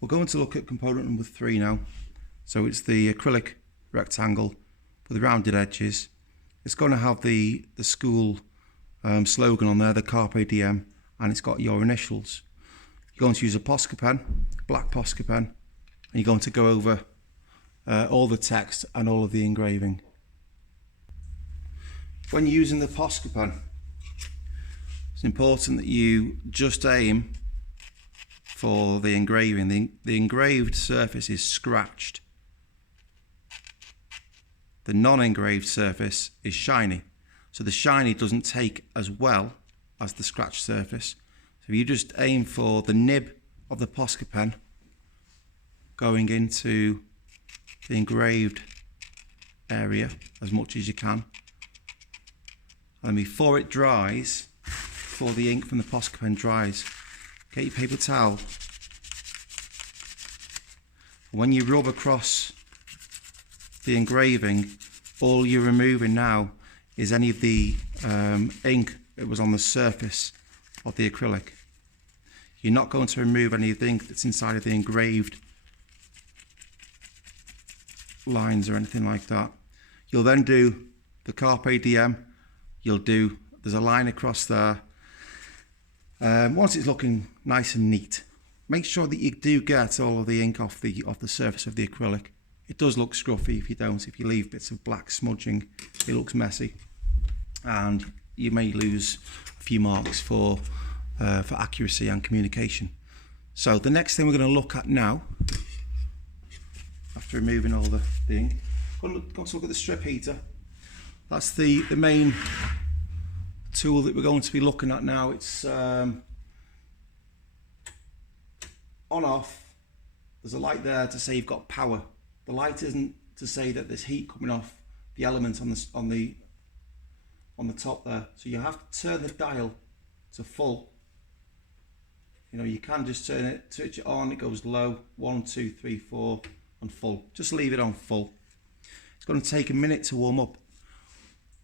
We're going to look at component number 3 now. So it's the acrylic rectangle with the rounded edges. It's going to have the school slogan on there, the Carpe Diem, and it's got your initials. You're going to use a POSCA pen, black POSCA pen, and you're going to go over all the text and all of the engraving. When you're using the POSCA pen, it's important that you just aim for the engraving. The engraved surface is scratched. The non-engraved surface is shiny. So the shiny doesn't take as well as the scratched surface. So you just aim for the nib of the POSCA pen going into the engraved area as much as you can. And before it dries, before the ink from the POSCA pen dries, get your paper towel. When you rub across the engraving, all you're removing now is any of the ink that was on the surface of the acrylic. You're not going to remove any of the ink that's inside of the engraved lines or anything like that. You'll then do the Carpe Diem. There's a line across there. Once it's looking nice and neat, make sure that you do get all of the ink off the surface of the acrylic. It does look scruffy if you don't. If you leave bits of black smudging, it looks messy, and you may lose a few marks for accuracy and communication. So the next thing we're going to look at now, after removing all the ink, we're going to look at the strip heater. That's the main tool that we're going to be looking at now. It's on off. There's a light there to say you've got power. The light isn't to say that there's heat coming off the element on the top there. So you have to turn the dial to full. You know, you can just switch it on, it goes low, 1, 2, 3, 4, and full. Just leave it on full. It's going to take a minute to warm up.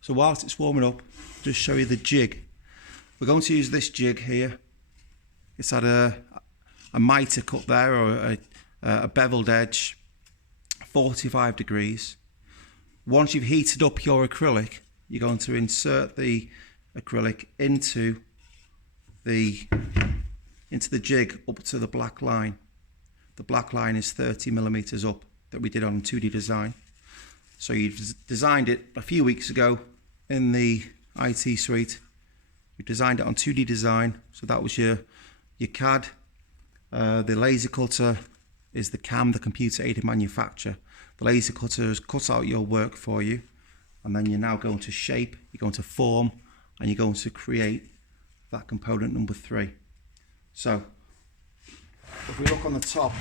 So whilst it's warming up, just show you the jig. We're going to use this jig here. It's had a mitre cut there, or a beveled edge, 45 degrees. Once you've heated up your acrylic, you're going to insert the acrylic into the jig up to the black line. The black line is 30mm up that we did on 2D design. So you've designed it a few weeks ago in the IT suite. You designed it on 2D design, so that was your CAD. The laser cutter is the CAM, the computer aided manufacture. The laser cutter has cut out your work for you, and then you're now going to shape, you're going to form, and you're going to create that component number 3. So if we look on the top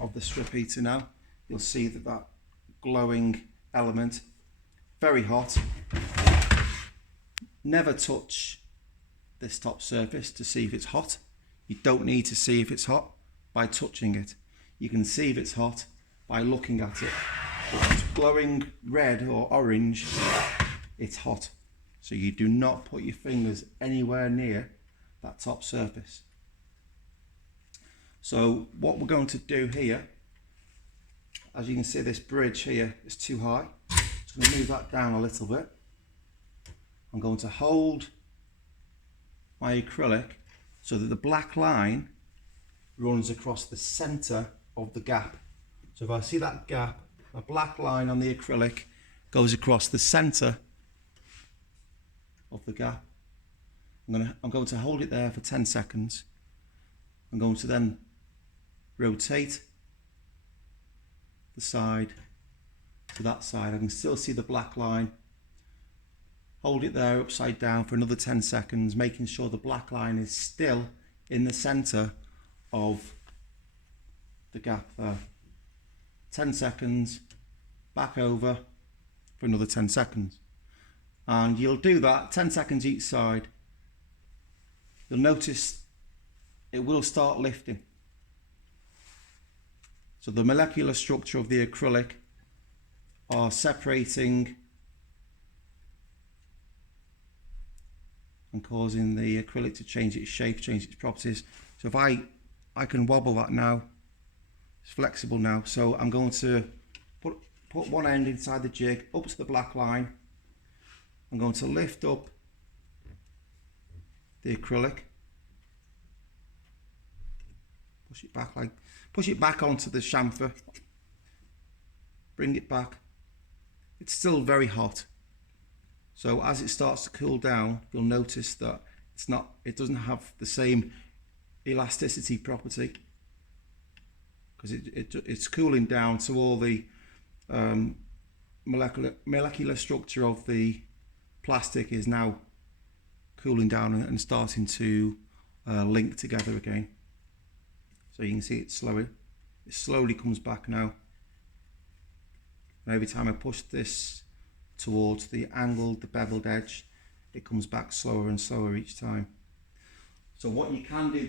of the strip heater now, you'll see that glowing element, very hot. Never touch this top surface to see if it's hot. You don't need to see if it's hot by touching it. You can see if it's hot by looking at it. If it's glowing red or orange, it's hot. So you do not put your fingers anywhere near that top surface. So what we're going to do here, as you can see, this bridge here is too high. So I'm going to move that down a little bit. I'm going to hold my acrylic so that the black line runs across the center of the gap. So if I see that gap, a black line on the acrylic goes across the center of the gap. I'm going to hold it there for 10 seconds. I'm going to then rotate the side to that side. I can still see the black line. Hold it there upside down for another 10 seconds, making sure the black line is still in the center of the gap there. 10 seconds, back over for another 10 seconds. And you'll do that 10 seconds each side. You'll notice it will start lifting. So the molecular structure of the acrylic are separating and causing the acrylic to change its shape, change its properties. So if I can wobble that now It's flexible now. So I'm going to put one end inside the jig up to the black line. I'm going to lift up the acrylic, push it back onto the chamfer, bring it back. It's still very hot, so as it starts to cool down, you'll notice that it doesn't have the same elasticity property, because it's cooling down, so all the molecular structure of the plastic is now cooling down and starting to link together again. So you can see it slowly comes back now. And every time I push this towards the beveled edge, it comes back slower and slower each time. So what you can do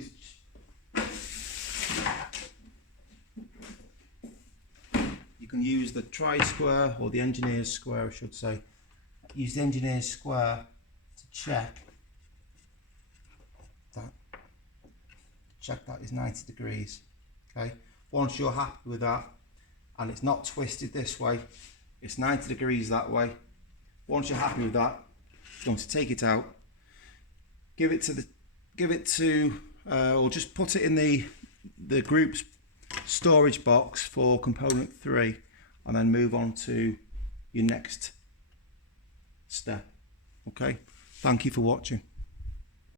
you can use the tri-square, or the engineer's square I should say. Use the engineer's square to check that is 90 degrees. Okay, once you're happy with that and it's not twisted this way, it's 90 degrees that way. Once you're happy with that, you're going to take it out, or just put it in the group's storage box for component 3, and then move on to your next step. Okay, thank you for watching.